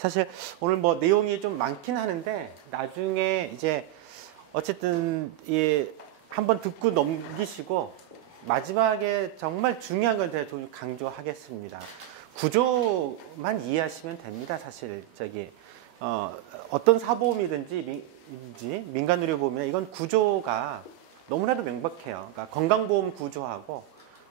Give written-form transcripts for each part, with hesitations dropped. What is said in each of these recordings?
사실 오늘 뭐 내용이 좀 많긴 하는데 나중에 이제 어쨌든 한번 듣고 넘기시고 마지막에 정말 중요한 걸 제가 강조하겠습니다. 구조만 이해하시면 됩니다. 사실 어떤 사보험이든지 민간의료보험이나 이건 구조가 너무나도 명백해요. 그러니까 건강보험 구조하고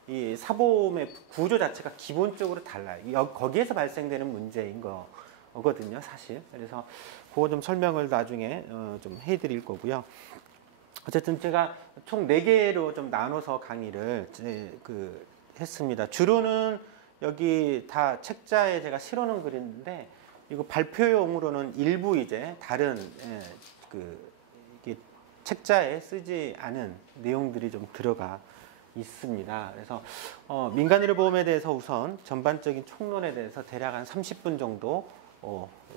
이 사보험의 구조 자체가 기본적으로 달라요. 거기에서 발생되는 문제인 거거든요, 사실. 그래서 그거 좀 설명을 나중에 좀 해드릴 거고요. 어쨌든 제가 총 4개로 좀 나눠서 강의를 했습니다. 주로는 여기 다 책자에 제가 실어놓은 글인데 이거 발표용으로는 일부 이제 다른 이게 책자에 쓰지 않은 내용들이 좀 들어가 있습니다. 그래서 민간의료보험에 대해서 우선 전반적인 총론에 대해서 대략 한 30분 정도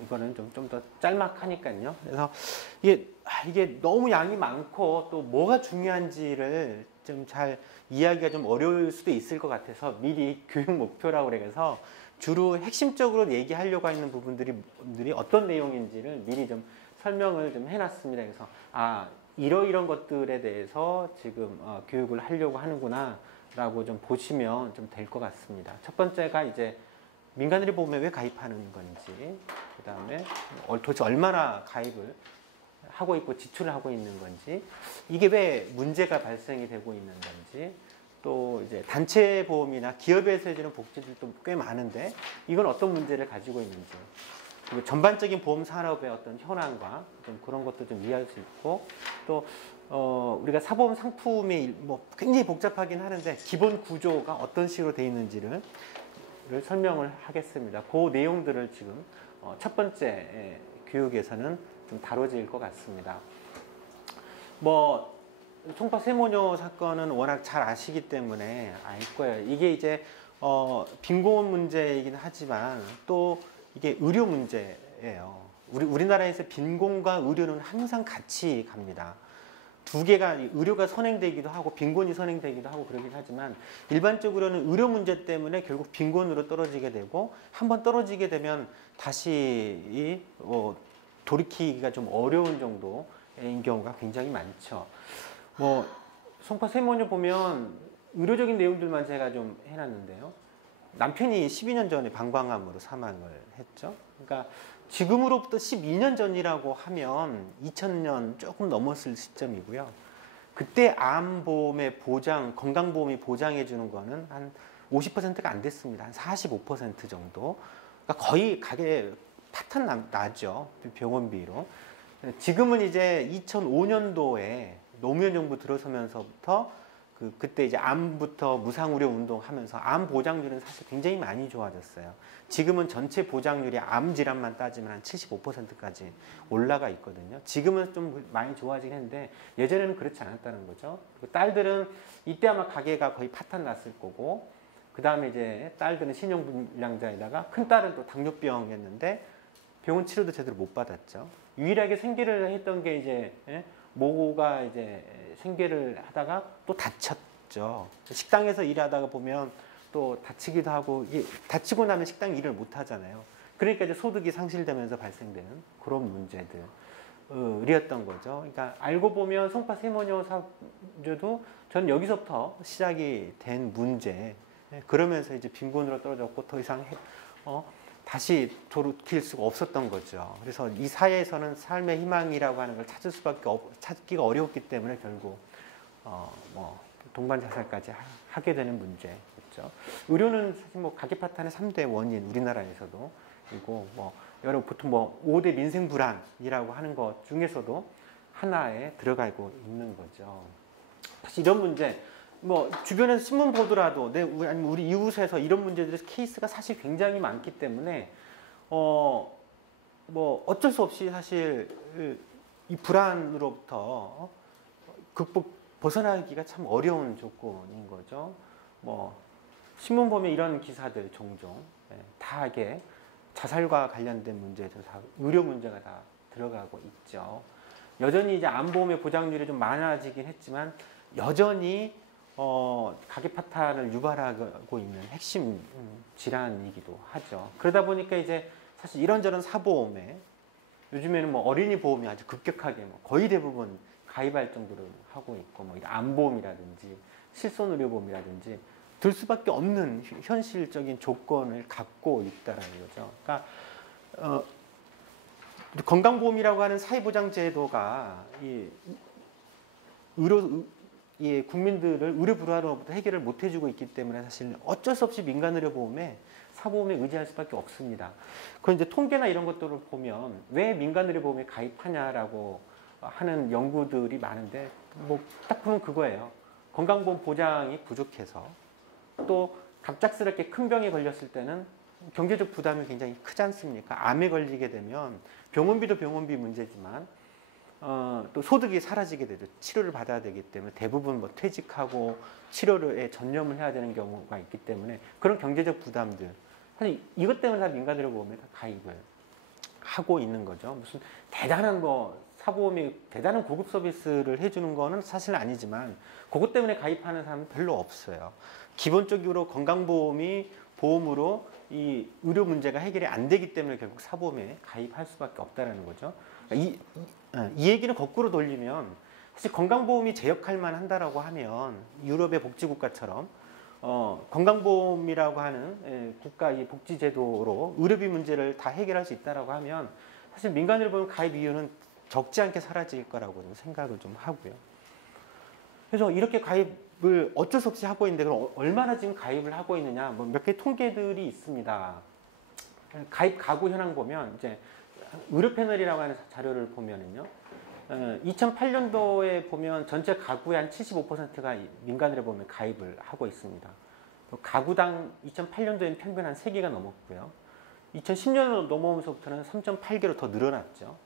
이거는 좀 더 짤막하니까요. 그래서 이게 너무 양이 많고 또 뭐가 중요한지를 좀 잘 이해하기가 좀 어려울 수도 있을 것 같아서 미리 교육 목표라고 그래서 주로 핵심적으로 얘기하려고 하는 부분들이 어떤 내용인지를 미리 좀 설명을 좀 해놨습니다. 그래서 이런 것들에 대해서 지금 교육을 하려고 하는구나 라고 좀 보시면 좀 될 것 같습니다. 첫 번째가 이제 민간의료보험에 왜 가입하는 건지, 그 다음에 도대체 얼마나 가입을 하고 있고 지출을 하고 있는 건지, 이게 왜 문제가 발생이 되고 있는 건지, 또 이제 단체 보험이나 기업에서 해주는 복지들도 꽤 많은데 이건 어떤 문제를 가지고 있는지, 그리고 전반적인 보험 산업의 어떤 현황과 좀 그런 것도 좀 이해할 수 있고, 또 우리가 사보험 상품이 뭐 굉장히 복잡하긴 하는데 기본 구조가 어떤 식으로 되어 있는지를 설명을 하겠습니다. 그 내용들을 지금 첫 번째 교육에서는 좀 다뤄질 것 같습니다. 뭐 송파 세모뇨 사건은 워낙 잘 아시기 때문에 알 거예요. 이게 이제 빈곤 문제이긴 하지만 또 이게 의료 문제예요. 우리나라에서 빈곤과 의료는 항상 같이 갑니다. 두 개가, 의료가 선행되기도 하고 빈곤이 선행되기도 하고 그러긴 하지만 일반적으로는 의료 문제 때문에 결국 빈곤으로 떨어지게 되고, 한번 떨어지게 되면 다시 돌이키기가 좀 어려운 정도인 경우가 굉장히 많죠. 뭐 송파 세모뇨 보면 의료적인 내용들만 제가 좀 해놨는데요. 남편이 12년 전에 방광암으로 사망을 했죠. 그러니까 지금으로부터 12년 전이라고 하면 2000년 조금 넘었을 시점이고요. 그때 암보험의 건강보험이 보장해 주는 거는 한 50%가 안 됐습니다. 한 45% 정도. 그러니까 거의 가게 파탄 나죠. 병원비로. 지금은 이제 2005년도에 노무현 정부 들어서면서부터 그때 이제 암부터 무상의료 운동하면서 암 보장률은 사실 굉장히 많이 좋아졌어요. 지금은 전체 보장률이 암 질환만 따지면 한 75%까지 올라가 있거든요. 지금은 좀 많이 좋아지긴 했는데 예전에는 그렇지 않았다는 거죠. 딸들은 이때 아마 가게가 거의 파탄 났을 거고, 그 다음에 이제 딸들은 신용불량자에다가 큰 딸은 또 당뇨병이었는데 병원 치료도 제대로 못 받았죠. 유일하게 생계를 했던 게 이제 모가 이제 생계를 하다가 또 다쳤죠. 식당에서 일하다가 보면 또 다치기도 하고, 다치고 나면 식당 일을 못 하잖아요. 그러니까 이제 소득이 상실되면서 발생되는 그런 문제들이었던 거죠. 그러니까 알고 보면 송파 세모뇨 사주도 전 여기서부터 시작이 된 문제. 그러면서 이제 빈곤으로 떨어졌고 더 이상 다시 돌이킬 수가 없었던 거죠. 그래서 이 사회에서는 삶의 희망이라고 하는 걸 찾기가 어려웠기 때문에 결국 동반 자살까지 하게 되는 문제였죠. 의료는 사실 뭐 가계 파탄의 3대 원인, 우리나라에서도 이고 보통 5대 민생 불안이라고 하는 것 중에서도 하나에 들어가고 있는 거죠. 사실 이런 문제, 주변에서 신문 보더라도 아니면 우리 이웃에서 이런 문제들의 케이스가 사실 굉장히 많기 때문에 어쩔 수 없이 사실 이 불안으로부터 벗어나기가 참 어려운 조건인 거죠. 신문 보면 이런 기사들 종종 다 이게 자살과 관련된 문제에서 다 의료 문제가 다 들어가고 있죠. 여전히 이제 암보험의 보장률이 좀 많아지긴 했지만 여전히 가계 파탄을 유발하고 있는 핵심 질환이기도 하죠. 그러다 보니까 이제 사실 이런저런 사보험에 요즘에는 뭐 어린이 보험이 아주 급격하게 뭐 거의 대부분 가입할 정도로 하고 있고, 뭐 암보험이라든지 실손의료보험이라든지 들 수밖에 없는 현실적인 조건을 갖고 있다라는 거죠. 그러니까 건강보험이라고 하는 사회보장제도가 국민들을 의료 불안으로부터 해결을 못 해주고 있기 때문에 사실 어쩔 수 없이 민간의료보험에 사보험에 의지할 수밖에 없습니다. 그건 이제 통계나 이런 것들을 보면 왜 민간의료보험에 가입하냐라고 하는 연구들이 많은데, 뭐 딱 보면 그거예요. 건강보험 보장이 부족해서, 또 갑작스럽게 큰 병에 걸렸을 때는 경제적 부담이 굉장히 크지 않습니까? 암에 걸리게 되면 병원비도 병원비 문제지만 또 소득이 사라지게 되죠. 치료를 받아야 되기 때문에 대부분 뭐 퇴직하고 치료에 전념을 해야 되는 경우가 있기 때문에 그런 경제적 부담들, 사실 이것 때문에 다 민간의료보험에 가입을 하고 있는 거죠. 무슨 대단한 뭐 사보험이 대단한 고급 서비스를 해주는 거는 사실 아니지만 그것 때문에 가입하는 사람은 별로 없어요. 기본적으로 건강보험이 보험으로 이 의료 문제가 해결이 안 되기 때문에 결국 사보험에 가입할 수밖에 없다는 거죠. 이 얘기는 거꾸로 돌리면 사실 건강보험이 제 역할만 한다라고 하면 유럽의 복지국가처럼 건강보험이라고 하는 국가의 복지제도로 의료비 문제를 다 해결할 수 있다라고 하면 사실 민간의료보험 가입 이유는 적지 않게 사라질 거라고 생각을 좀 하고요. 그래서 이렇게 가입을 어쩔 수 없이 하고 있는데 그럼 얼마나 지금 가입을 하고 있느냐, 뭐 몇 개 통계들이 있습니다. 가입 가구 현황 보면 이제 의료 패널이라고 하는 자료를 보면은요, 2008년도에 보면 전체 가구의 한 75%가 민간의료보험에 가입을 하고 있습니다. 가구당 2008년도에는 평균 한 3개가 넘었고요. 2010년으로 넘어오면서부터는 3.8개로 더 늘어났죠.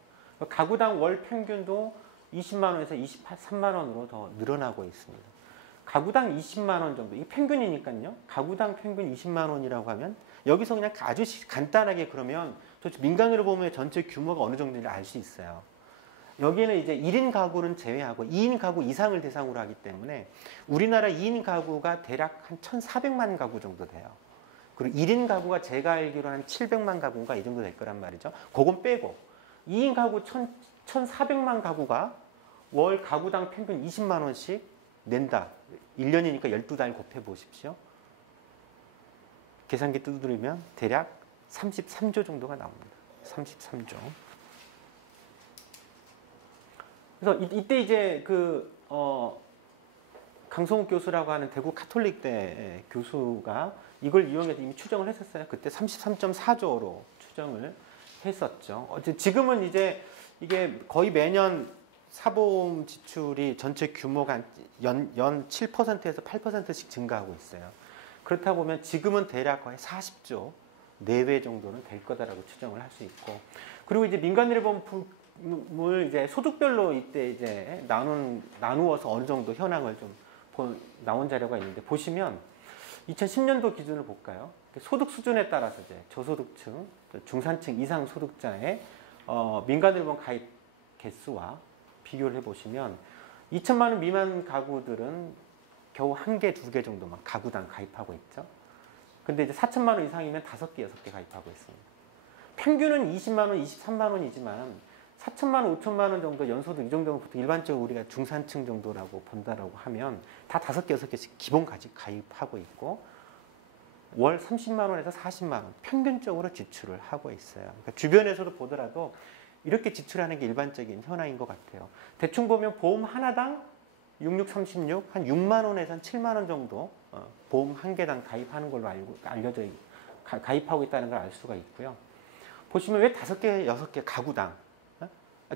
가구당 월 평균도 20만 원에서 23만 원으로 더 늘어나고 있습니다. 가구당 20만 원 정도, 이게 평균이니까요. 가구당 평균 20만 원이라고 하면 여기서 그냥 아주 간단하게 그러면 민간의료보험의 전체 규모가 어느 정도인지 알 수 있어요. 여기에는 이제 1인 가구는 제외하고 2인 가구 이상을 대상으로 하기 때문에 우리나라 2인 가구가 대략 한 1,400만 가구 정도 돼요. 그리고 1인 가구가 제가 알기로 한 700만 가구인가 이 정도 될 거란 말이죠. 그건 빼고 2인 가구 1,400만 가구가 월 가구당 평균 20만 원씩 낸다. 1년이니까 12달 곱해 보십시오. 계산기 두드리면 대략 33조 정도가 나옵니다. 33조. 그래서 이때 이제 강성욱 교수라고 하는 대구 카톨릭대 교수가 이걸 이용해서 이미 추정을 했었어요. 그때 33.4조로 추정을 했었죠. 지금은 이제 이게 거의 매년 사보험 지출이 전체 규모가 연 7%에서 8%씩 증가하고 있어요. 그렇다 보면 지금은 대략 거의 40조 내외 정도는 될 거다라고 추정을 할 수 있고, 그리고 이제 민간의료보험을 이제 소득별로 이때 이제 나누어서 어느 정도 현황을 좀 나온 자료가 있는데, 보시면 2010년도 기준을 볼까요? 소득 수준에 따라서 이제 저소득층, 중산층 이상 소득자의 민간의료보험 가입 개수와 비교를 해보시면 2천만 원 미만 가구들은 겨우 1개, 2개 정도만 가구당 가입하고 있죠. 근데 이제 4천만 원 이상이면 5개, 6개 가입하고 있습니다. 평균은 20만 원, 23만 원이지만 4천만 원, 5천만 원 정도 연소득 이 정도면 보통 일반적으로 우리가 중산층 정도라고 본다라고 하면 다 5개, 6개씩 기본 가입하고 있고 월 30만 원에서 40만 원 평균적으로 지출을 하고 있어요. 그러니까 주변에서도 보더라도 이렇게 지출하는 게 일반적인 현황인 것 같아요. 대충 보면 보험 하나당 6636, 한 6만 원에서 한 7만 원 정도 보험 한 개당 가입하는 걸로 알려져 가입하고 있다는 걸 알 수가 있고요. 보시면 왜 5개, 6개 가구당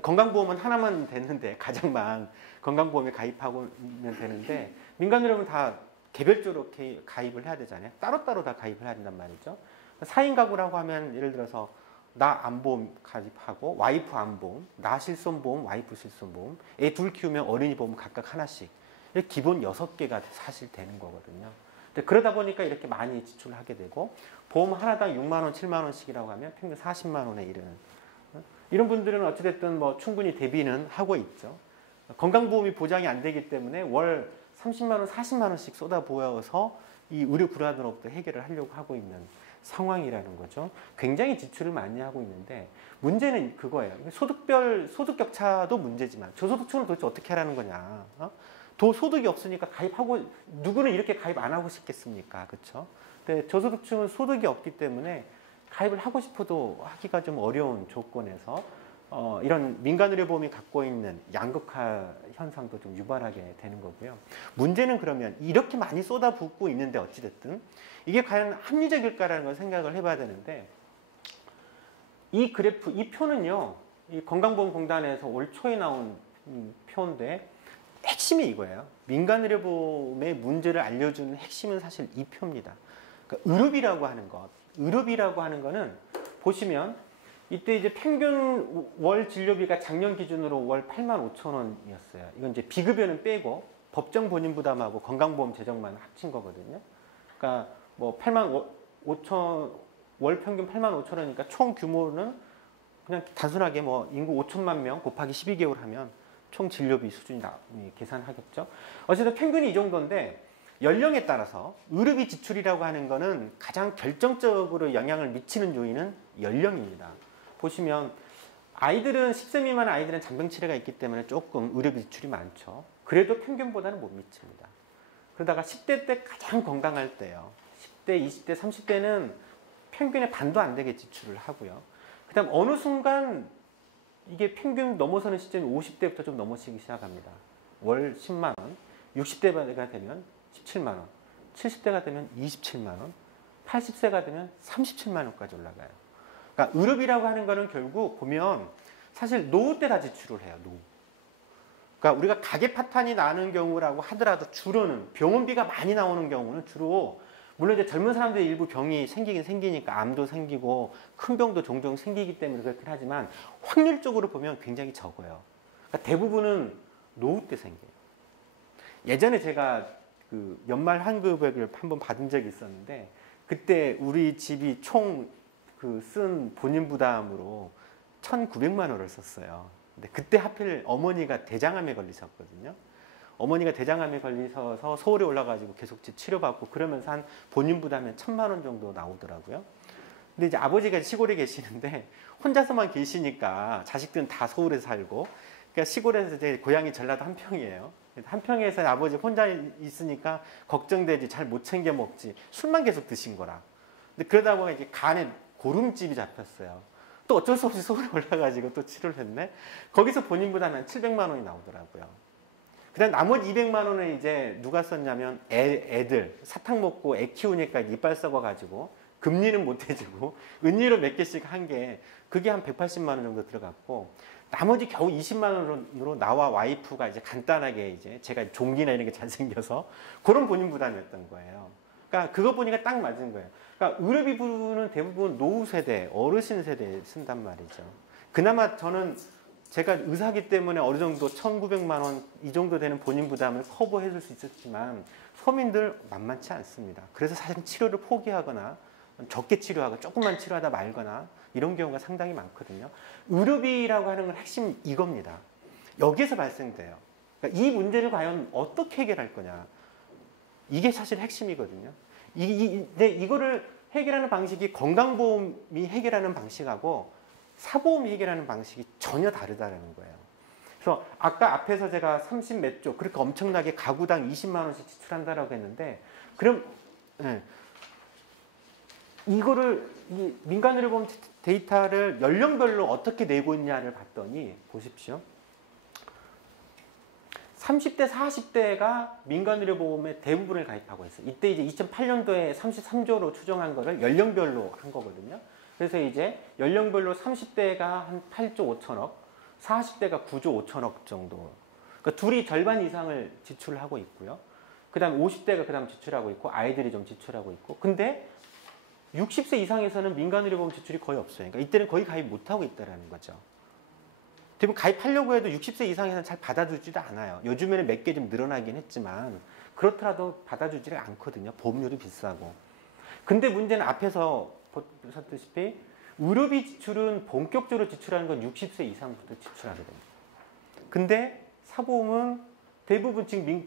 건강보험은 하나만 되는데 가장만 건강보험에 가입하면 되는데 민간의료는 다 개별적으로 가입을 해야 되잖아요. 따로따로 다 가입을 해야 된단 말이죠. 4인 가구라고 하면 예를 들어서 나 암보험 가입하고 와이프 암보험, 나 실손보험, 와이프 실손보험, 애 둘 키우면 어린이 보험 각각 하나씩 이렇게 기본 6개가 사실 되는 거거든요. 근데 그러다 보니까 이렇게 많이 지출을 하게 되고 보험 하나당 6만 원, 7만 원씩이라고 하면 평균 40만 원에 이르는 이런 분들은 어찌됐든 뭐 충분히 대비는 하고 있죠. 건강보험이 보장이 안 되기 때문에 월 30만 원, 40만 원씩 쏟아부어서 이 의료 불안으로부터 해결을 하려고 하고 있는 상황이라는 거죠. 굉장히 지출을 많이 하고 있는데 문제는 그거예요. 소득별 소득 격차도 문제지만 저소득층은 도대체 어떻게 하라는 거냐. 도 소득이 없으니까 가입하고 누구는 이렇게 가입 안 하고 싶겠습니까? 그렇죠? 근데 저소득층은 소득이 없기 때문에 가입을 하고 싶어도 하기가 좀 어려운 조건에서 이런 민간의료보험이 갖고 있는 양극화 현상도 좀 유발하게 되는 거고요. 문제는 그러면 이렇게 많이 쏟아붓고 있는데 어찌됐든 이게 과연 합리적일까라는 걸 생각을 해봐야 되는데 이 그래프, 이 표는요. 이 건강보험공단에서 올 초에 나온 표인데 핵심이 이거예요. 민간의료보험의 문제를 알려주는 핵심은 사실 이 표입니다. 그러니까 의료비라고 하는 것. 의료비라고 하는 거는 보시면 이때 이제 평균 월 진료비가 작년 기준으로 월 85,000원이었어요. 이건 이제 비급여는 빼고 법정 본인 부담하고 건강보험 재정만 합친 거거든요. 그러니까 뭐 85,000 월 평균 85,000원이니까 총 규모는 그냥 단순하게 뭐 인구 5천만 명 곱하기 12개월 하면 총 진료비 수준이 계산하겠죠. 어쨌든 평균이 이 정도인데 연령에 따라서 의료비 지출이라고 하는 거는 가장 결정적으로 영향을 미치는 요인은 연령입니다. 보시면 아이들은 10세 미만 아이들은 잔병치레가 있기 때문에 조금 의료비 지출이 많죠. 그래도 평균보다는 못 미칩니다. 그러다가 10대 때 가장 건강할 때요. 10대, 20대, 30대는 평균의 반도 안 되게 지출을 하고요. 그 다음 어느 순간 이게 평균 넘어서는 시점이 50대부터 좀 넘어지기 시작합니다. 월 10만 원, 60대가 되면 17만 원, 70대가 되면 27만 원, 80세가 되면 37만 원까지 올라가요. 그러니까 의료비라고 하는 거는 결국 보면 사실 노후 때 다 지출을 해요. 노후. 그러니까 우리가 가계 파탄이 나는 경우라고 하더라도 주로는 병원비가 많이 나오는 경우는 주로 물론 이제 젊은 사람들이 일부 병이 생기긴 생기니까 암도 생기고 큰 병도 종종 생기기 때문에 그렇긴 하지만 확률적으로 보면 굉장히 적어요. 그러니까 대부분은 노후 때 생겨요. 예전에 제가 그 연말 환급액을 한번 받은 적이 있었는데 그때 우리 집이 총 그 쓴 본인 부담으로 1,900만 원을 썼어요. 근데 그때 하필 어머니가 대장암에 걸리셨거든요. 어머니가 대장암에 걸리셔서 서울에 올라가지고 계속 치료받고 그러면서 한 본인 부담에 1,000만 원 정도 나오더라고요. 근데 이제 아버지가 시골에 계시는데 혼자서만 계시니까 자식들은 다 서울에 살고 그러니까 시골에서 이제 고향이 전라도 한평이에요. 한평에서 아버지 혼자 있으니까 걱정되지 잘 못 챙겨 먹지 술만 계속 드신 거라. 근데 그러다 보니까 이제 간에 고름집이 잡혔어요. 또 어쩔 수 없이 서울에 올라가지고 또 치료를 했네. 거기서 본인 부담이 한 700만 원이 나오더라고요. 그다음 나머지 200만 원은 이제 누가 썼냐면 애들 사탕 먹고 애 키우니까 이빨 썩어가지고 금리는 못 해주고 은리로 몇 개씩 한 게 그게 한 180만 원 정도 들어갔고 나머지 겨우 20만 원으로 나와 와이프가 이제 간단하게 이제 제가 종기나 이런 게 잘생겨서 그런 본인 부담이었던 거예요. 그러니까 그거 보니까 딱 맞은 거예요. 그러니까 의료비 부분은 대부분 노후 세대, 어르신 세대에 쓴단 말이죠. 그나마 저는 제가 의사기 때문에 어느 정도 1,900만 원 이 정도 되는 본인 부담을 커버해 줄 수 있었지만 서민들 만만치 않습니다. 그래서 사실 치료를 포기하거나 적게 치료하고 조금만 치료하다 말거나 이런 경우가 상당히 많거든요. 의료비라고 하는 건 핵심 이겁니다. 여기에서 발생돼요. 그러니까 이 문제를 과연 어떻게 해결할 거냐. 이게 사실 핵심이거든요. 근데 이거를 해결하는 방식이 건강보험이 해결하는 방식하고 사보험이 해결하는 방식이 전혀 다르다는 거예요. 그래서 아까 앞에서 제가 30 몇 조 그렇게 엄청나게 가구당 20만 원씩 지출한다라고 했는데 그럼 이거를 이 민간의료보험 데이터를 연령별로 어떻게 내고 있냐를 봤더니 보십시오. 30대, 40대가 민간의료보험의 대부분을 가입하고 있어요. 이때 이제 2008년도에 33조로 추정한 거를 연령별로 한 거거든요. 그래서 이제 연령별로 30대가 한 8조 5천억, 40대가 9조 5천억 정도. 그러니까 둘이 절반 이상을 지출하고 있고요. 그 다음 50대가 그 다음 지출하고 있고 아이들이 좀 지출하고 있고. 근데 60세 이상에서는 민간의료보험 지출이 거의 없어요. 그러니까 이때는 거의 가입 못하고 있다는 거죠. 대부분 가입하려고 해도 60세 이상에서는 잘 받아주지도 않아요. 요즘에는 몇 개 좀 늘어나긴 했지만 그렇더라도 받아주지를 않거든요. 보험료도 비싸고. 근데 문제는 앞에서 보셨다시피 의료비 지출은 본격적으로 지출하는 건 60세 이상부터 지출하게 됩니다. 근데 사보험은 대부분 지금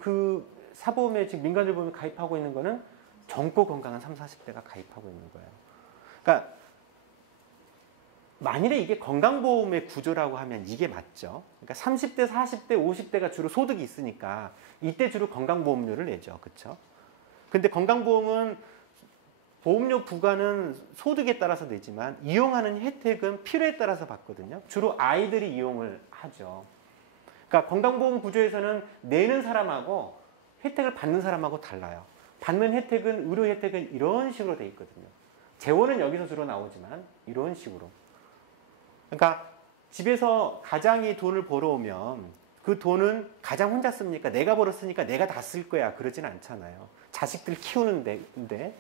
사보험에 지금 민간의료보험에 가입하고 있는 거는 젊고 건강한 30, 40대가 가입하고 있는 거예요. 그러니까 만일에 이게 건강보험의 구조라고 하면 이게 맞죠. 그러니까 30대, 40대, 50대가 주로 소득이 있으니까 이때 주로 건강보험료를 내죠. 그렇죠? 근데 건강보험은 보험료 부과는 소득에 따라서 내지만 이용하는 혜택은 필요에 따라서 받거든요. 주로 아이들이 이용을 하죠. 그러니까 건강보험 구조에서는 내는 사람하고 혜택을 받는 사람하고 달라요. 받는 혜택은 의료 혜택은 이런 식으로 돼 있거든요. 재원은 여기서 주로 나오지만 이런 식으로. 그러니까 집에서 가장이 돈을 벌어오면 그 돈은 가장 혼자 씁니까? 내가 벌었으니까 내가 다 쓸 거야. 그러진 않잖아요. 자식들 키우는데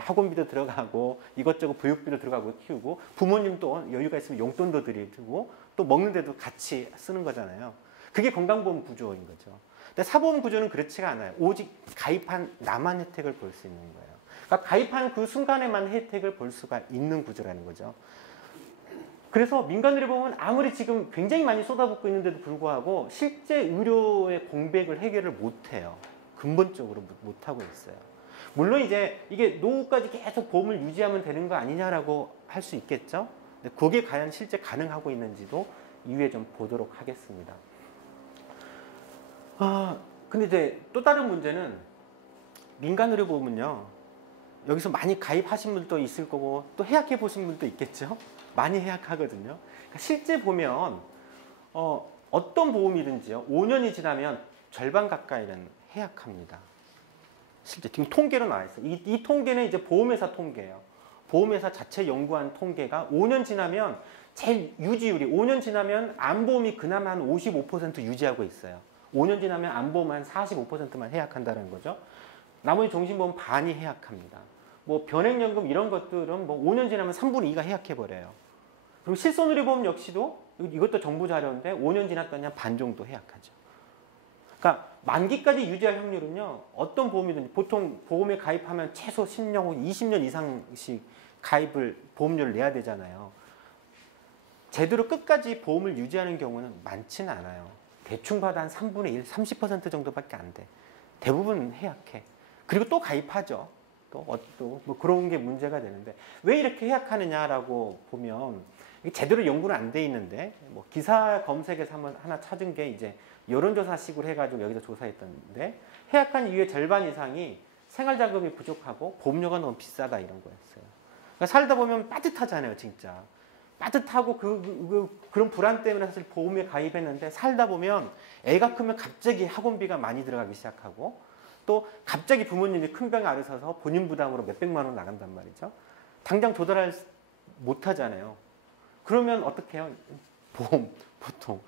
학원비도 들어가고 이것저것 보육비도 들어가고 키우고 부모님도 여유가 있으면 용돈도 드리고 또 먹는 데도 같이 쓰는 거잖아요. 그게 건강보험 구조인 거죠. 근데 사보험 구조는 그렇지가 않아요. 오직 가입한 나만 혜택을 볼 수 있는 거예요. 그러니까 가입한 그 순간에만 혜택을 볼 수가 있는 구조라는 거죠. 그래서 민간의료보험은 아무리 지금 굉장히 많이 쏟아붓고 있는데도 불구하고 실제 의료의 공백을 해결을 못해요. 근본적으로 못하고 있어요. 물론 이제 이게 노후까지 계속 보험을 유지하면 되는 거 아니냐라고 할 수 있겠죠. 근데 그게 과연 실제 가능하고 있는지도 이후에 좀 보도록 하겠습니다. 근데 이제 또 다른 문제는 민간의료보험은요. 여기서 많이 가입하신 분도 있을 거고 또 해약해 보신 분도 있겠죠. 많이 해약하거든요. 그러니까 실제 보면 어떤 보험이든지요. 5년이 지나면 절반 가까이는 해약합니다. 실제 지금 통계로 나와 있어요. 이 통계는 이제 보험회사 통계예요. 보험회사 자체 연구한 통계가 5년 지나면 제일 유지율이 5년 지나면 암보험이 그나마 한 55% 유지하고 있어요. 5년 지나면 암보험 한 45%만 해약한다는 거죠. 나머지 종신보험 반이 해약합니다. 뭐 변액연금 이런 것들은 뭐 5년 지나면 3분의 2가 해약해버려요. 그리고 실손의료보험 역시도 이것도 정부 자료인데 5년 지났더니 한 반 정도 해약하죠. 그러니까 만기까지 유지할 확률은요. 어떤 보험이든지 보통 보험에 가입하면 최소 10년 혹은 20년 이상씩 보험료를 내야 되잖아요. 제대로 끝까지 보험을 유지하는 경우는 많지는 않아요. 대충 봐도 한 3분의 1, 30% 정도밖에 안 돼. 대부분 해약해. 그리고 또 가입하죠. 또 뭐 그런 게 문제가 되는데 왜 이렇게 해약하느냐라고 보면 제대로 연구는 안 돼 있는데 뭐 기사 검색에서 한번 하나 찾은 게 이제 여론조사식으로 해가지고 여기서 조사했던데 해약한 이후에 절반 이상이 생활자금이 부족하고 보험료가 너무 비싸다 이런 거였어요. 그러니까 살다 보면 빠듯하잖아요, 진짜. 빠듯하고 그런 불안 때문에 사실 보험에 가입했는데 살다 보면 애가 크면 갑자기 학원비가 많이 들어가기 시작하고 또 갑자기 부모님이 큰 병에 앓으셔서 본인 부담으로 몇백만 원 나간단 말이죠. 당장 조달을 못하잖아요. 그러면 어떻게 해요? 보통.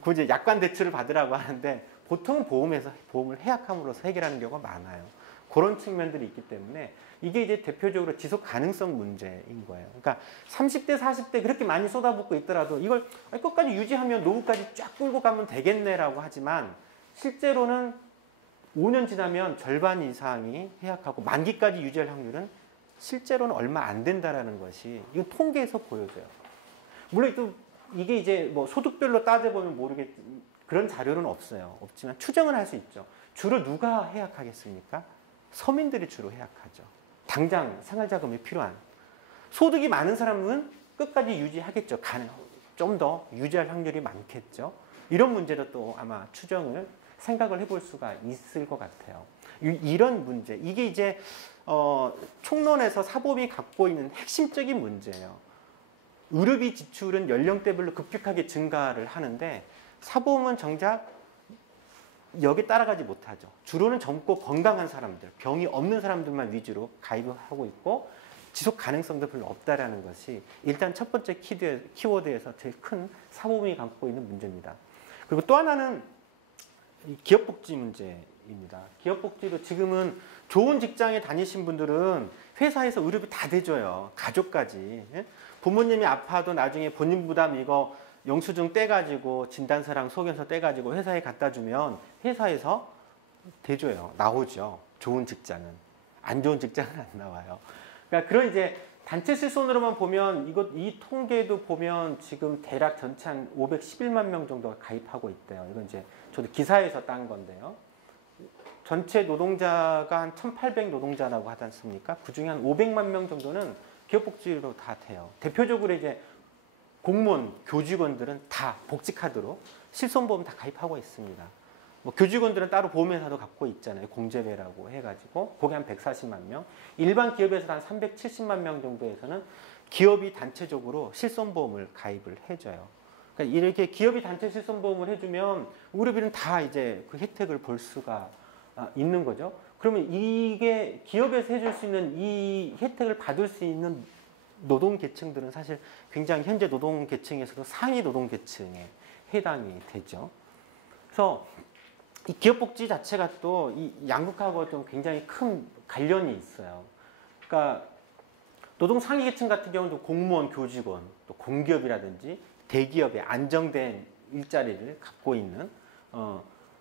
굳이 약관 대출을 받으라고 하는데 보통은 보험에서 보험을 해약함으로써 해결하는 경우가 많아요. 그런 측면들이 있기 때문에 이게 이제 대표적으로 지속 가능성 문제인 거예요. 그러니까 30대, 40대 그렇게 많이 쏟아붓고 있더라도 이걸 끝까지 유지하면 노후까지 쫙 끌고 가면 되겠네라고 하지만 실제로는 5년 지나면 절반 이상이 해약하고 만기까지 유지할 확률은 실제로는 얼마 안 된다라는 것이 이건 통계에서 보여져요. 물론 또 이게 이제 뭐 소득별로 따져보면 그런 자료는 없어요. 없지만 추정은 할 수 있죠. 주로 누가 해약하겠습니까? 서민들이 주로 해약하죠. 당장 생활자금이 필요한. 소득이 많은 사람은 끝까지 유지하겠죠. 좀 더 유지할 확률이 많겠죠. 이런 문제도 또 아마 생각을 해볼 수가 있을 것 같아요. 이런 문제, 이게 이제 총론에서 사보험이 갖고 있는 핵심적인 문제예요. 의료비 지출은 연령대별로 급격하게 증가를 하는데 사보험은 정작 여기에 따라가지 못하죠. 주로는 젊고 건강한 사람들, 병이 없는 사람들만 위주로 가입을 하고 있고 지속 가능성도 별로 없다라는 것이 일단 첫 번째 키워드에서 제일 큰 사보험이 갖고 있는 문제입니다. 그리고 또 하나는 기업복지 문제입니다. 기업복지도 지금은 좋은 직장에 다니신 분들은 회사에서 의료비 다 대줘요. 가족까지. 부모님이 아파도 나중에 본인 부담 이거 영수증 떼가지고 진단서랑 소견서 떼가지고 회사에 갖다 주면 회사에서 대줘요. 나오죠. 좋은 직장은. 안 좋은 직장은 안 나와요. 그러니까 그런 이제 단체 실손으로만 보면 이 통계도 보면 지금 대략 전체 한 511만 명 정도가 가입하고 있대요. 이건 이제 저도 기사에서 딴 건데요. 전체 노동자가 한 1,800 노동자라고 하지 않습니까? 그 중에 한 500만 명 정도는 기업복지로 다 돼요. 대표적으로 이제 공무원, 교직원들은 다 복지카드로 실손보험 다 가입하고 있습니다. 뭐 교직원들은 따로 보험회사도 갖고 있잖아요. 공제회라고 해가지고 그게 한 140만 명. 일반 기업에서 한 370만 명 정도에서는 기업이 단체적으로 실손보험을 가입을 해줘요. 그러니까 이렇게 기업이 단체 실손보험을 해주면 의료비는 다 이제 그 혜택을 볼 수가 있는 거죠. 그러면 이게 기업에서 해줄 수 있는 이 혜택을 받을 수 있는 노동계층들은 사실 굉장히 현재 노동계층에서도 상위 노동계층에 해당이 되죠. 그래서 이 기업복지 자체가 또 이 양극하고 좀 굉장히 큰 관련이 있어요. 그러니까 노동 상위 계층 같은 경우는 공무원, 교직원, 또 공기업이라든지 대기업의 안정된 일자리를 갖고 있는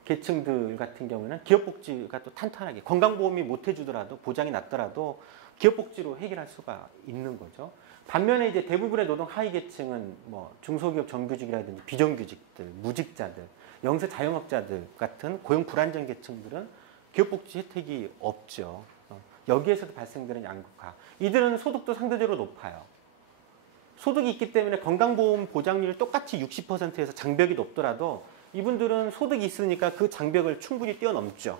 계층들 같은 경우는 기업복지가 또 탄탄하게 건강보험이 못 해주더라도 보장이 낮더라도 기업복지로 해결할 수가 있는 거죠. 반면에 이제 대부분의 노동 하위 계층은 뭐 중소기업 정규직이라든지 비정규직들, 무직자들, 영세 자영업자들 같은 고용 불안정 계층들은 기업복지 혜택이 없죠. 여기에서도 발생되는 양극화. 이들은 소득도 상대적으로 높아요. 소득이 있기 때문에 건강보험 보장률이 똑같이 60%에서 장벽이 높더라도 이분들은 소득이 있으니까 그 장벽을 충분히 뛰어넘죠.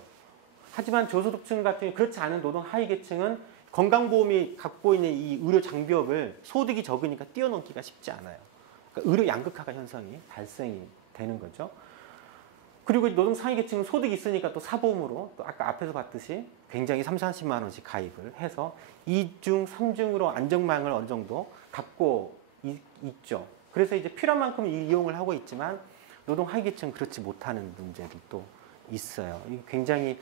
하지만 저소득층 같은 경우 그렇지 않은 노동 하위 계층은 건강보험이 갖고 있는 이 의료 장벽을 소득이 적으니까 뛰어넘기가 쉽지 않아요. 그러니까 의료 양극화가 현상이 발생이 되는 거죠. 그리고 노동 상위 계층은 소득이 있으니까 또 사보험으로 또 아까 앞에서 봤듯이 굉장히 30~40만 원씩 가입을 해서 2중, 3중으로 안정망을 어느 정도 갖고 있죠. 그래서 이제 필요한 만큼 이용을 하고 있지만 노동 하위 계층은 그렇지 못하는 문제도 있어요. 굉장히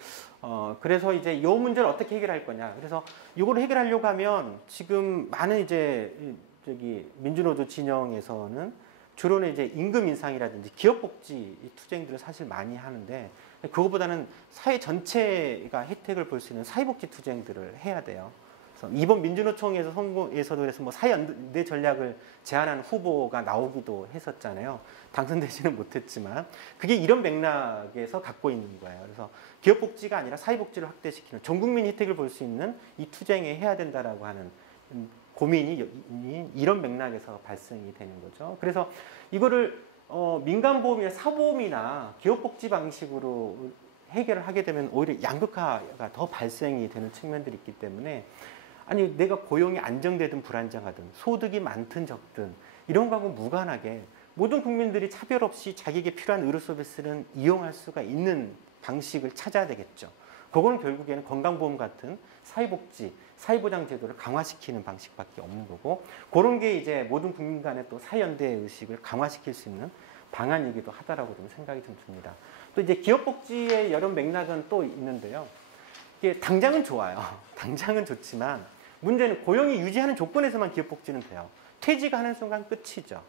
그래서 이제 이 문제를 어떻게 해결할 거냐. 그래서 이걸 해결하려고 하면 지금 많은 이제 저기 민주노조 진영에서는 주로는 이제 임금 인상이라든지 기업복지 투쟁들을 사실 많이 하는데 그거보다는 사회 전체가 혜택을 볼 수 있는 사회복지 투쟁들을 해야 돼요. 그래서 이번 민주노총에서 선거에서도 그래서 뭐 사회연대 전략을 제안하는 후보가 나오기도 했었잖아요. 당선되지는 못했지만 그게 이런 맥락에서 갖고 있는 거예요. 그래서 기업복지가 아니라 사회복지를 확대시키는 전 국민 혜택을 볼 수 있는 이 투쟁에 해야 된다라고 하는 고민이 이런 맥락에서 발생이 되는 거죠. 그래서 이거를 민간보험이나 사보험이나 기업복지 방식으로 해결을 하게 되면 오히려 양극화가 더 발생이 되는 측면들이 있기 때문에 아니 내가 고용이 안정되든 불안정하든 소득이 많든 적든 이런 거하고 무관하게 모든 국민들이 차별 없이 자기에게 필요한 의료 서비스는 이용할 수가 있는 방식을 찾아야 되겠죠. 그거는 결국에는 건강보험 같은 사회복지, 사회보장 제도를 강화시키는 방식밖에 없는 거고 그런 게 이제 모든 국민 간의 또 사회연대 의식을 강화시킬 수 있는 방안이기도 하다라고 좀 생각이 좀 듭니다. 또 이제 기업복지의 여러 맥락은 또 있는데요. 이게 당장은 좋아요. 당장은 좋지만 문제는 고용이 유지하는 조건에서만 기업복지는 돼요. 퇴직하는 순간 끝이죠.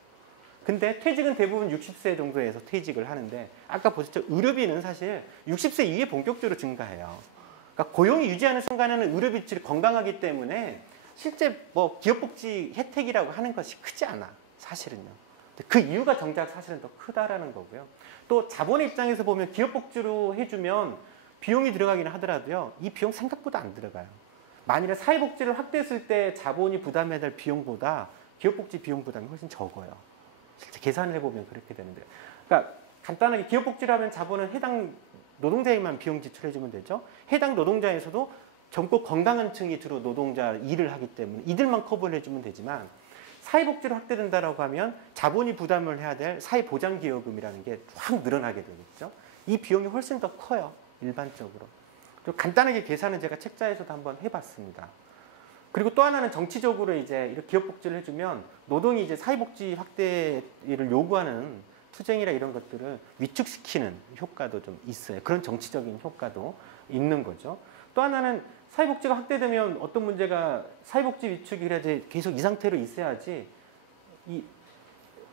근데 퇴직은 대부분 60세 정도에서 퇴직을 하는데 아까 보셨죠? 의료비는 사실 60세 이후에 본격적으로 증가해요. 그러니까 고용이 유지하는 순간에는 의료비치를 건강하기 때문에 실제 뭐 기업복지 혜택이라고 하는 것이 크지 않아. 사실은요. 그 이유가 정작 사실은 더 크다라는 거고요. 또 자본의 입장에서 보면 기업복지로 해주면 비용이 들어가긴 하더라도요. 이 비용 생각보다 안 들어가요. 만일에 사회복지를 확대했을 때 자본이 부담해야 될 비용보다 기업복지 비용 부담이 훨씬 적어요. 실제 계산을 해보면 그렇게 되는데요. 그러니까 간단하게 기업복지라면 자본은 해당 노동자에게만 비용 지출해주면 되죠. 해당 노동자에서도 젊고 건강한 층이 주로 노동자 일을 하기 때문에 이들만 커버를 해주면 되지만 사회복지로 확대된다라고 하면 자본이 부담을 해야 될 사회보장기여금이라는 게 확 늘어나게 되겠죠. 이 비용이 훨씬 더 커요. 일반적으로. 좀 간단하게 계산은 제가 책자에서도 한번 해봤습니다. 그리고 또 하나는 정치적으로 이제 이렇게 기업복지를 해주면 노동이 이제 사회복지 확대를 요구하는 투쟁이라 이런 것들을 위축시키는 효과도 좀 있어요. 그런 정치적인 효과도 있는 거죠. 또 하나는 사회복지가 확대되면 어떤 문제가 사회복지 위축이 그래야지 계속 이 상태로 있어야지 이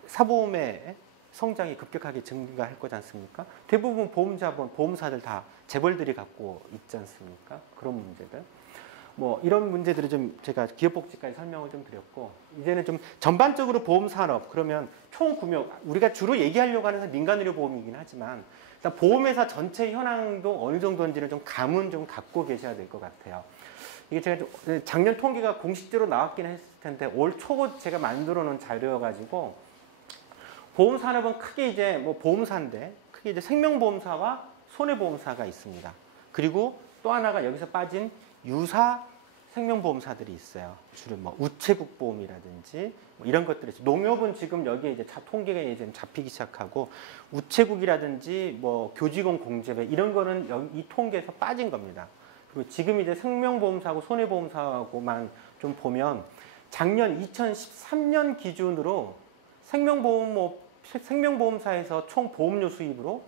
사보험의 성장이 급격하게 증가할 거지 않습니까? 대부분 보험자본, 보험사들 다 재벌들이 갖고 있지 않습니까? 그런 문제들. 뭐 이런 문제들을 좀 제가 기업복지까지 설명을 좀 드렸고 이제는 좀 전반적으로 보험산업 그러면 총구매 우리가 주로 얘기하려고 하는 건 민간의료보험이긴 하지만 일단 보험회사 전체 현황도 어느 정도인지를 좀 감은 좀 갖고 계셔야 될 것 같아요. 이게 제가 작년 통계가 공식적으로 나왔긴 했을 텐데 올 초 제가 만들어 놓은 자료여가지고 보험 산업은 크게 이제 뭐 보험사인데 크게 이제 생명보험사와 손해보험사가 있습니다. 그리고 또 하나가 여기서 빠진 유사 생명보험사들이 있어요. 주로 뭐 우체국 보험이라든지 뭐 이런 것들이 있어요. 농협은 지금 여기에 이제 통계가 이제 잡히기 시작하고 우체국이라든지 뭐 교직원 공제배 이런 거는 여기 이 통계에서 빠진 겁니다. 그리고 지금 이제 생명보험사하고 손해보험사하고만 좀 보면 작년 2013년 기준으로 생명보험사에서 총 보험료 수입으로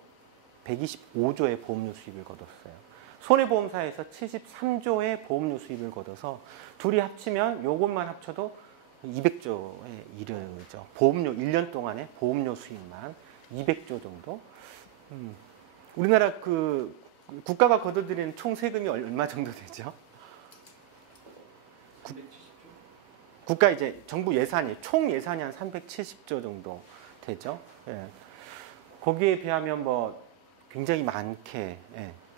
125조의 보험료 수입을 거뒀어요. 손해보험사에서 73조의 보험료 수입을 거둬서 둘이 합치면 요것만 합쳐도 200조에 이르죠. 보험료 1년 동안의 보험료 수입만 200조 정도. 우리나라 그 국가가 거둬들이는 총 세금이 얼마 정도 되죠? 국가 이제 정부 예산이 총 예산이 한 370조 정도 되죠. 예. 거기에 비하면 뭐 굉장히 많게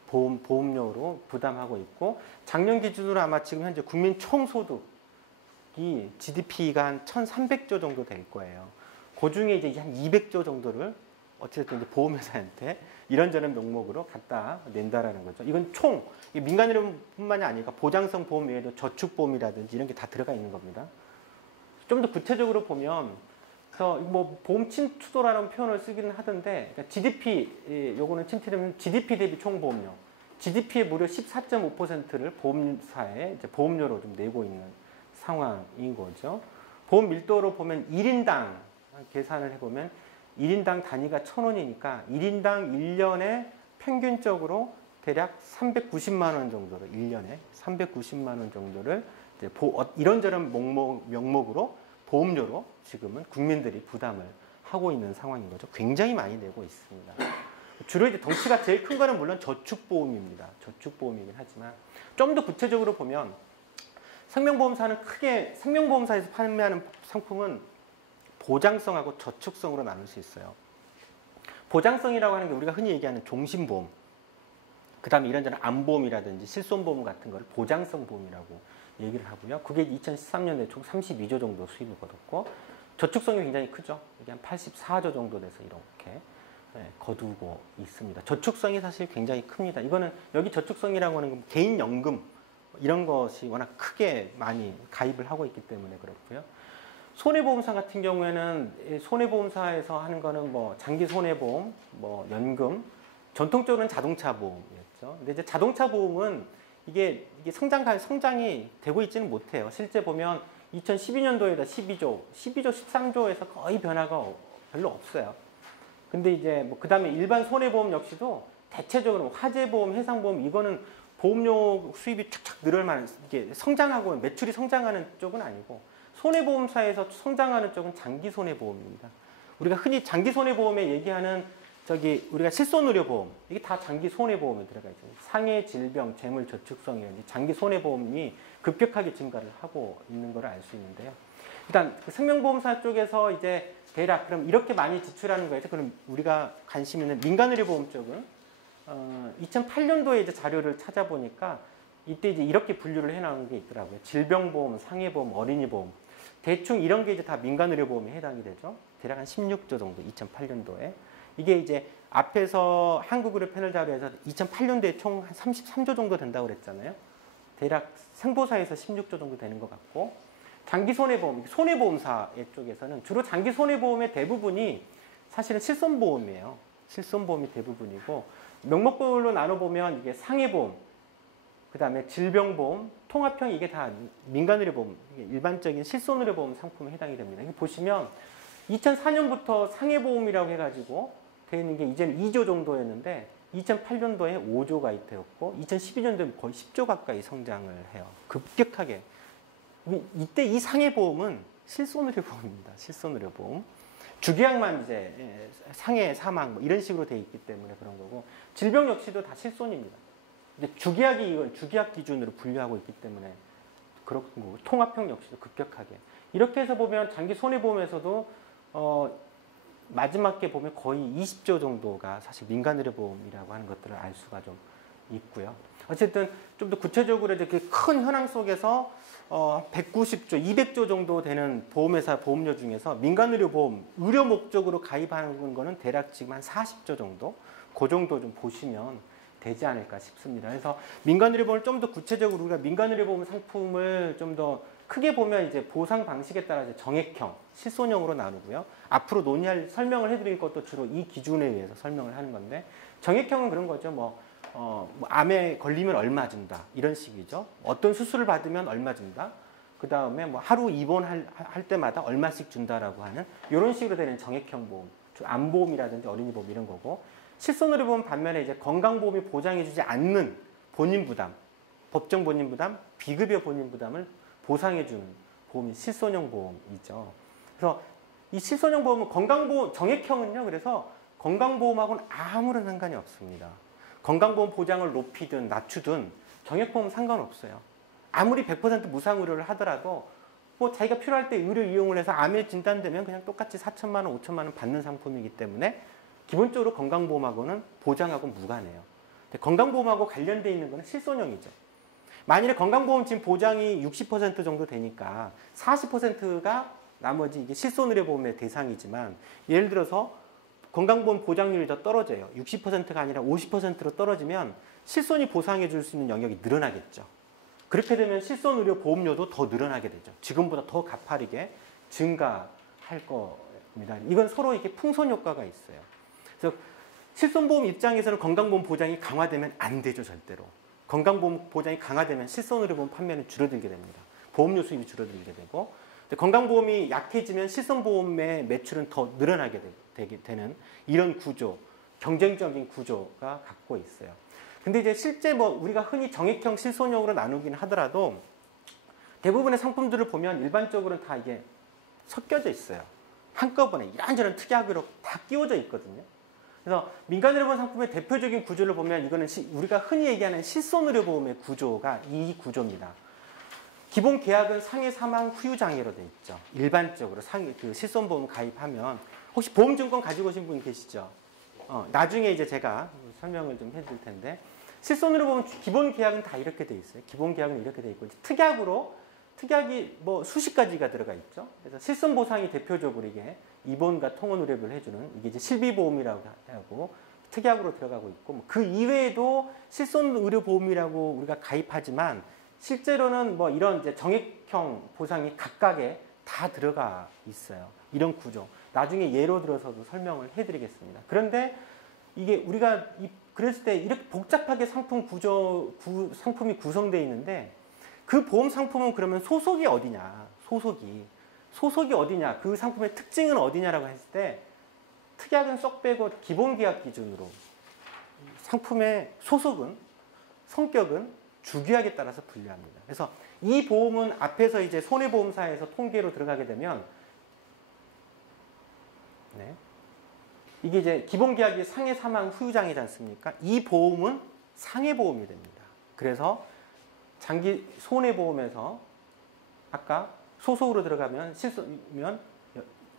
보험료로 부담하고 있고 작년 기준으로 아마 지금 현재 국민 총소득이 GDP가 한 1,300조 정도 될 거예요. 그 중에 이제 한 200조 정도를 어쨌든 이제 보험회사한테 이런저런 명목으로 갖다 낸다라는 거죠. 이건 총 민간의료뿐만이 아니라 보장성 보험 외에도 저축보험이라든지 이런 게 다 들어가 있는 겁니다. 좀 더 구체적으로 보면 그래서 뭐 보험 침투도라는 표현을 쓰기는 하던데 그러니까 GDP 요거는 침투되면 GDP 대비 총 보험료 GDP의 무려 14.5%를 보험사에 이제 보험료로 좀 내고 있는 상황인 거죠. 보험 밀도로 보면 1인당 계산을 해보면 1인당 단위가 1,000원이니까 1인당 1년에 평균적으로 대략 390만 원 정도를 1년에 390만 원 정도를 이제 이런저런 명목으로 보험료로 지금은 국민들이 부담을 하고 있는 상황인 거죠. 굉장히 많이 내고 있습니다. 주로 이제 덩치가 제일 큰 거는 물론 저축보험입니다. 저축보험이긴 하지만 좀 더 구체적으로 보면 생명보험사는 크게 생명보험사에서 판매하는 상품은 보장성하고 저축성으로 나눌 수 있어요. 보장성이라고 하는 게 우리가 흔히 얘기하는 종신보험, 그 다음에 이런저런 암보험이라든지 실손보험 같은 거를 보장성 보험이라고 얘기를 하고요. 그게 2013년에 총 32조 정도 수입을 거뒀고 저축성이 굉장히 크죠. 이게 한 84조 정도 돼서 이렇게 거두고 있습니다. 저축성이 사실 굉장히 큽니다. 이거는 여기 저축성이라고 하는 건 개인연금 이런 것이 워낙 크게 많이 가입을 하고 있기 때문에 그렇고요. 손해보험사 같은 경우에는 손해보험사에서 하는 거는 뭐 장기 손해보험, 뭐 연금, 전통적으로는 자동차 보험이었죠. 근데 이제 자동차 보험은 이게 성장이 되고 있지는 못해요. 실제 보면 2012년도에다 12조, 13조에서 거의 변화가 별로 없어요. 근데 이제 뭐 그다음에 일반 손해보험 역시도 대체적으로 화재보험, 해상보험 이거는 보험료 수입이 착착 늘을 만한 이게 성장하고 매출이 성장하는 쪽은 아니고 손해보험사에서 성장하는 쪽은 장기 손해보험입니다. 우리가 흔히 장기 손해보험에 얘기하는 우리가 실손의료보험 이게 다 장기 손해보험에 들어가 있어요. 상해 질병, 재물 저축성이라든지 장기 손해보험이 급격하게 증가를 하고 있는 걸 알 수 있는데요. 일단 그 생명보험사 쪽에서 이제 대략 그럼 이렇게 많이 지출하는 거에서 그럼 우리가 관심 있는 민간의료보험 쪽은 2008년도에 이제 자료를 찾아보니까 이때 이제 이렇게 분류를 해놓은 게 있더라고요. 질병보험, 상해보험, 어린이보험 대충 이런 게 이제 다 민간의료보험에 해당이 되죠. 대략 한 16조 정도 2008년도에. 이게 이제 앞에서 한국의료 패널 자료에서 2008년도에 총 한 33조 정도 된다고 그랬잖아요. 대략 생보사에서 16조 정도 되는 것 같고 장기 손해보험, 손해보험사 쪽에서는 주로 장기 손해보험의 대부분이 사실은 실손보험이에요. 실손보험이 대부분이고 명목별로 나눠보면 이게 상해보험, 그 다음에 질병보험, 통합형 이게 다 민간의료보험, 일반적인 실손의료보험 상품에 해당이 됩니다. 이거 보시면 2004년부터 상해보험이라고 해가지고 되어 있는 게 이제는 2조 정도였는데 2008년도에 5조 가입되었고 2012년도에 거의 10조 가까이 성장을 해요. 급격하게. 이때 이 상해보험은 실손의료보험입니다. 실손의료보험. 주계약만 이제 상해, 사망 뭐 이런 식으로 되어 있기 때문에 그런 거고 질병 역시도 다 실손입니다. 근데 주계약이 이건 주계약 기준으로 분류하고 있기 때문에 그런 거고 통합형 역시도 급격하게. 이렇게 해서 보면 장기 손해보험에서도 마지막에 보면 거의 20조 정도가 사실 민간의료보험이라고 하는 것들을 알 수가 좀 있고요. 어쨌든 좀 더 구체적으로 이렇게 큰 현황 속에서 190조, 200조 정도 되는 보험회사 보험료 중에서 민간의료보험, 의료 목적으로 가입하는 거는 대략 지금 한 40조 정도? 그 정도 좀 보시면 되지 않을까 싶습니다. 그래서 민간의료보험을 좀 더 구체적으로 우리가 민간의료보험 상품을 좀 더 크게 보면 이제 보상 방식에 따라 이제 정액형, 실손형으로 나누고요. 앞으로 논의할 설명을 해드릴 것도 주로 이 기준에 의해서 설명을 하는 건데 정액형은 그런 거죠. 뭐 암에 걸리면 얼마 준다 이런 식이죠. 어떤 수술을 받으면 얼마 준다. 그 다음에 뭐 하루 입원할 때마다 얼마씩 준다라고 하는 이런 식으로 되는 정액형 보험, 암보험이라든지 어린이보험 이런 거고 실손의료보험 반면에 이제 건강보험이 보장해주지 않는 본인 부담, 법정 본인 부담, 비급여 본인 부담을 보상해주는 보험이 실손형 보험이죠. 그래서 이 실손형 보험은 건강보험 정액형은요. 그래서 건강보험하고는 아무런 상관이 없습니다. 건강보험 보장을 높이든 낮추든 정액보험은 상관없어요. 아무리 100% 무상의료를 하더라도 뭐 자기가 필요할 때 의료 이용을 해서 암에 진단되면 그냥 똑같이 4천만 원, 5천만 원 받는 상품이기 때문에 기본적으로 건강보험하고는 보장하고 무관해요. 건강보험하고 관련되어 있는 것은 실손형이죠. 만일에 건강보험 지금 보장이 60% 정도 되니까 40%가 나머지 이게 실손의료보험의 대상이지만 예를 들어서 건강보험 보장률이 더 떨어져요. 60%가 아니라 50%로 떨어지면 실손이 보상해 줄 수 있는 영역이 늘어나겠죠. 그렇게 되면 실손의료 보험료도 더 늘어나게 되죠. 지금보다 더 가파르게 증가할 겁니다. 이건 서로 이렇게 풍선 효과가 있어요. 그래서 실손보험 입장에서는 건강보험 보장이 강화되면 안 되죠, 절대로. 건강보험 보장이 강화되면 실손의료보험 판매는 줄어들게 됩니다. 보험료 수입이 줄어들게 되고 건강보험이 약해지면 실손보험의 매출은 더 늘어나게 되는 이런 구조, 경쟁적인 구조가 갖고 있어요. 근데 이제 실제 뭐 우리가 흔히 정액형, 실손형으로 나누긴 하더라도 대부분의 상품들을 보면 일반적으로는 다 이게 섞여져 있어요. 한꺼번에 이런저런 특약으로 다 끼워져 있거든요. 그래서 민간의료보험 상품의 대표적인 구조를 보면 이거는 우리가 흔히 얘기하는 실손의료보험의 구조가 이 구조입니다. 기본 계약은 상해 사망 후유 장애로 돼 있죠. 일반적으로 실손보험 가입하면 혹시 보험증권 가지고 오신 분 계시죠? 나중에 이제 제가 설명을 좀 해드릴 텐데 실손의료보험 기본 계약은 다 이렇게 돼 있어요. 기본 계약은 이렇게 돼 있고 특약이 뭐 수십 가지가 들어가 있죠. 그래서 실손보상이 대표적으로 이게 입원과 통원 의료비를 해주는 이게 이제 실비보험이라고 하고 특약으로 들어가고 있고 그 이외에도 실손의료보험이라고 우리가 가입하지만 실제로는 뭐 이런 이제 정액형 보상이 각각에 다 들어가 있어요. 이런 구조. 나중에 예로 들어서도 설명을 해드리겠습니다. 그런데 이게 우리가 그랬을 때 이렇게 복잡하게 상품이 구성되어 있는데 그 보험 상품은 그러면 소속이 어디냐? 소속이 어디냐? 그 상품의 특징은 어디냐라고 했을 때 특약은 쏙 빼고 기본 계약 기준으로 상품의 소속은 성격은 주계약에 따라서 분류합니다. 그래서 이 보험은 앞에서 이제 손해보험사에서 통계로 들어가게 되면 이게 이제 기본 계약이 상해 사망 후유 장애지 않습니까? 이 보험은 상해보험이 됩니다. 그래서 장기 손해보험에서 아까 소속으로 들어가면 실손이면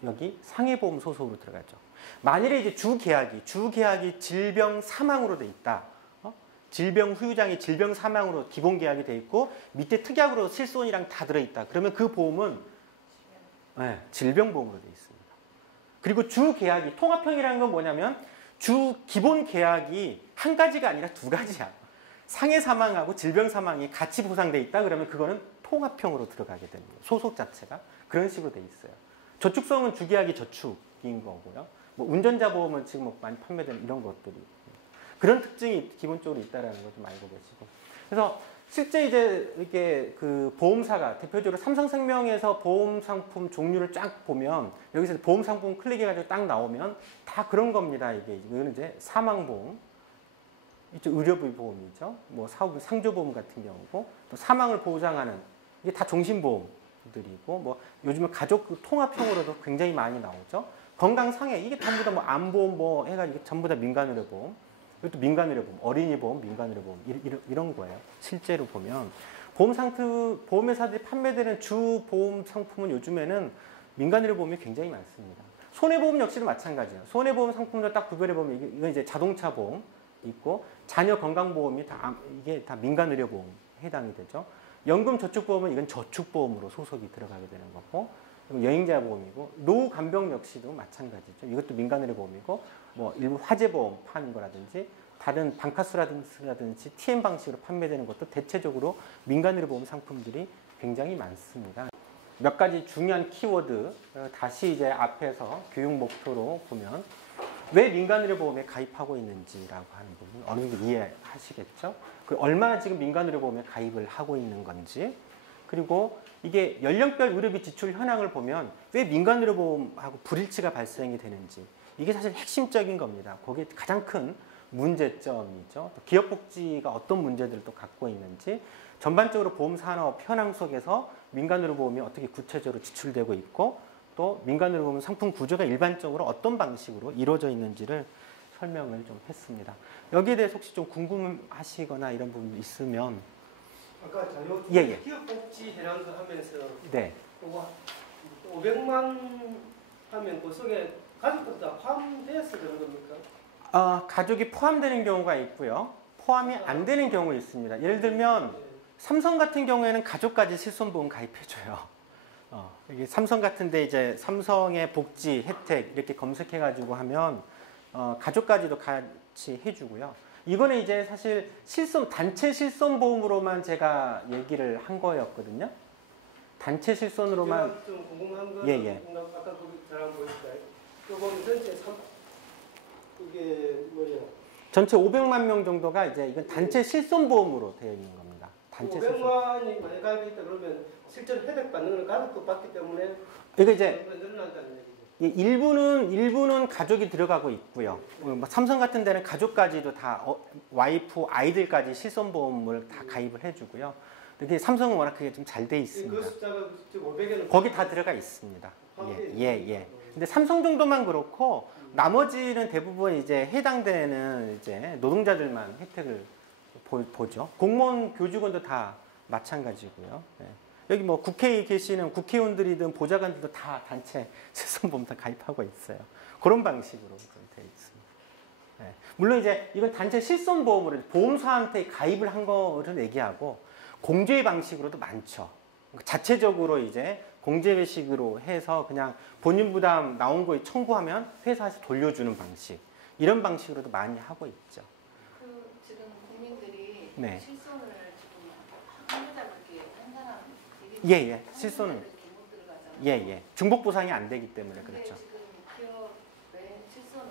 여기 상해보험 소속으로 들어가죠. 만일에 이제 주계약이 질병 사망으로 돼 있다. 질병 후유장애, 질병 사망으로 기본 계약이 돼 있고 밑에 특약으로 실손이랑 다 들어있다. 그러면 그 보험은 질병보험으로 돼 있습니다. 그리고 주계약이 통합형이라는 건 뭐냐면 기본 계약이 한 가지가 아니라 두 가지야. 상해 사망하고 질병 사망이 같이 보상돼 있다. 그러면 그거는 통합형으로 들어가게 됩니다. 소속 자체가 그런 식으로 돼 있어요. 저축성은 주계약이 저축인 거고요. 뭐 운전자 보험은 지금 많이 판매되는 이런 것들이 그런 특징이 기본적으로 있다라는 걸 좀 알고 계시고. 그래서 실제 이제 이렇게 그 보험사가 대표적으로 삼성생명에서 보험 상품 종류를 쫙 보면 여기서 보험 상품 클릭해가지고 딱 나오면 다 그런 겁니다. 이거는 이제 사망보험, 이쪽 의료비 보험이죠. 뭐 상조보험 같은 경우고 또 사망을 보장하는 이게 다 종신보험들이고 뭐 요즘은 가족 통합형으로도 굉장히 많이 나오죠. 건강상해 이게 전부 다 뭐 암보험 뭐 해가지고 전부 다 민간의료보험. 이것도 민간의료보험, 어린이보험, 민간의료보험 이런 거예요. 실제로 보면 보험회사들이 판매되는 주 보험 상품은 요즘에는 민간의료보험이 굉장히 많습니다. 손해보험 역시도 마찬가지예요. 손해보험 상품도 딱 구별해 보면 이건 이제 자동차 보험, 있고 자녀 건강보험이 이게 다 민간의료보험 해당이 되죠. 연금저축보험은 이건 저축보험으로 소속이 들어가게 되는 거고 여행자보험이고 노후간병 역시도 마찬가지죠. 이것도 민간의료보험이고 뭐 일부 화재보험 파는 거라든지 다른 방카스라든지 TM 방식으로 판매되는 것도 대체적으로 민간의료보험 상품들이 굉장히 많습니다. 몇 가지 중요한 키워드 다시 이제 앞에서 교육 목표로 보면 왜 민간의료보험에 가입하고 있는지라고 하는 부분 어느 정도 이해하시겠죠? 그 얼마나 지금 민간의료보험에 가입을 하고 있는 건지 그리고 이게 연령별 의료비 지출 현황을 보면 왜 민간의료보험하고 불일치가 발생이 되는지 이게 사실 핵심적인 겁니다. 거기에 가장 큰 문제점이죠. 기업복지가 어떤 문제들을 또 갖고 있는지 전반적으로 보험산업 현황 속에서 민간의료보험이 어떻게 구체적으로 지출되고 있고 또 민간의료보험 상품 구조가 일반적으로 어떤 방식으로 이루어져 있는지를 설명을 좀 했습니다. 여기에 대해서 혹시 좀 궁금하시거나 이런 부분 있으면 아까 자료 예. 기업복지 해당도 하면서 네. 500만 하면 그 속에 가족들도 다 포함되어서 그런 겁니까? 가족이 포함되는 경우가 있고요. 포함이 안 되는 경우 있습니다. 예를 들면 삼성 같은 경우에는 가족까지 실손보험 가입해줘요. 이게 삼성 같은데 이제 삼성의 복지 혜택 이렇게 검색해가지고 하면 가족까지도 같이 해주고요. 이거는 이제 사실 단체 실손보험으로만 제가 얘기를 한 거였거든요. 단체 실손으로만. 좀 궁금한 건 예. 아까 거기 잘안 보였어요. 그 보면 전체 이게 뭐냐? 전체 500만 명 정도가 이제 이건 단체 실손보험으로 되어 있는 겁니다. 단체 500만이 만약 가입이 있다 그러면 실제로 혜택 받는 건 가족도 받기 때문에 이거 이제 늘어난다는 얘기죠. 일부는 가족이 들어가고 있고요. 삼성 같은 데는 가족까지도 다 와이프, 아이들까지 실손보험을 다 가입을 해주고요. 근데 삼성은 워낙 그게 좀 잘 돼 있습니다. 그 숫자가 지금 500에는 거기 다 들어가 있습니다. 예. 근데 삼성 정도만 그렇고 나머지는 대부분 이제 해당되는 이제 노동자들만 혜택을 보죠. 공무원, 교직원도 다 마찬가지고요. 예. 여기 뭐 국회에 계시는 국회의원들이든 보좌관들도 다 단체 실손보험 다 가입하고 있어요. 그런 방식으로 되어 있습니다. 예. 물론 이제 이건 단체 실손보험으로 보험사한테 가입을 한 거를 얘기하고 공제 방식으로도 많죠. 자체적으로 이제 공제식으로 해서 그냥 본인 부담 나온 거에 청구하면 회사에서 돌려주는 방식 이런 방식으로도 많이 하고 있죠. 그 지금 국민들이 네. 실손을 지금 한여자 그렇게 한 사람 예. 실손은 못 들어가잖아요. 예. 중복 보상이 안 되기 때문에 근데 그렇죠. 지금 기업의 실손은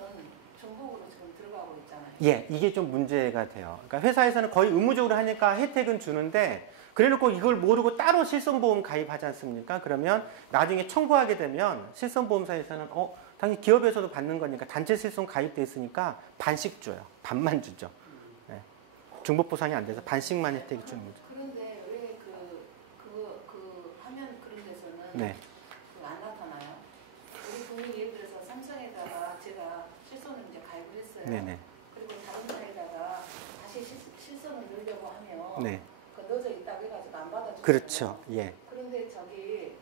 중복으로 지금 들어가고 있잖아요. 예, 이게 좀 문제가 돼요. 그러니까 회사에서는 거의 의무적으로 하니까 혜택은 주는데 그래놓고 이걸 모르고 따로 실손보험 가입하지 않습니까? 그러면 나중에 청구하게 되면 실손보험사에서는 당연히 기업에서도 받는 거니까 단체 실손 가입돼 있으니까 반씩 줘요. 반만 주죠. 네. 중복 보상이 안 돼서 반씩만 혜택이 주는 거죠. 그런데 왜 그 하면 그런 데서는 네. 안 나타나요? 우리 국민 예를 들어서 삼성에다가 제가 실손을 이제 가입을 했어요. 네네. 그리고 다른 데에다가 다시 실손을 넣으려고 하면 네. 넣어져 있다고 해가지고 안 받아주잖아요. 그렇죠. 예. 그런데 저기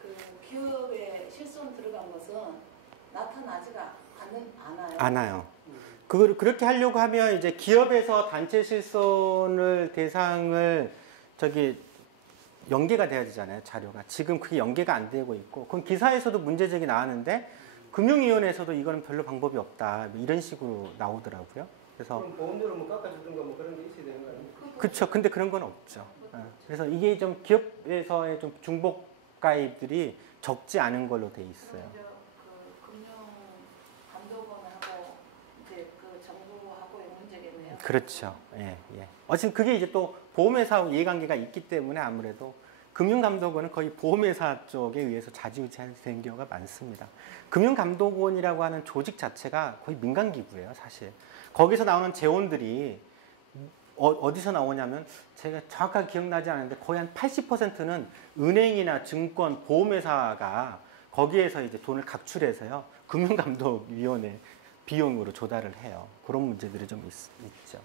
그 기업에 실손 들어간 것은 나타나지가 않아요. 않아요. 그걸 그렇게 하려고 하면 이제 기업에서 단체 실손을 대상을 연계가 돼야 되잖아요. 자료가. 지금 그게 연계가 안 되고 있고 그럼 기사에서도 문제제기 나왔는데 금융위원회에서도 이거는 별로 방법이 없다. 이런 식으로 나오더라고요. 그래서 그럼 보험료를 뭐 깎아주든가 뭐 그런 게 있어야 되는 거 아닙니까? 그렇죠. 근데 그런 건 없죠. 그래서 이게 좀 기업에서의 좀 중복 가입들이 적지 않은 걸로 돼 있어요. 그럼 이제 그 금융 감독원하고 이제 그 정부하고의 문제겠네요. 그렇죠. 예. 어쨌든 그게 이제 또 보험회사하고 이해관계가 있기 때문에 아무래도 금융감독원은 거의 보험회사 쪽에 의해서 좌지우지되는 경우가 많습니다. 금융감독원이라고 하는 조직 자체가 거의 민간기구예요, 사실. 거기서 나오는 재원들이 어디서 나오냐면 제가 정확하게 기억나지 않는데 거의 한 80%는 은행이나 증권, 보험회사가 거기에서 이제 돈을 각출해서요. 금융감독위원회 비용으로 조달을 해요. 그런 문제들이 좀 있죠.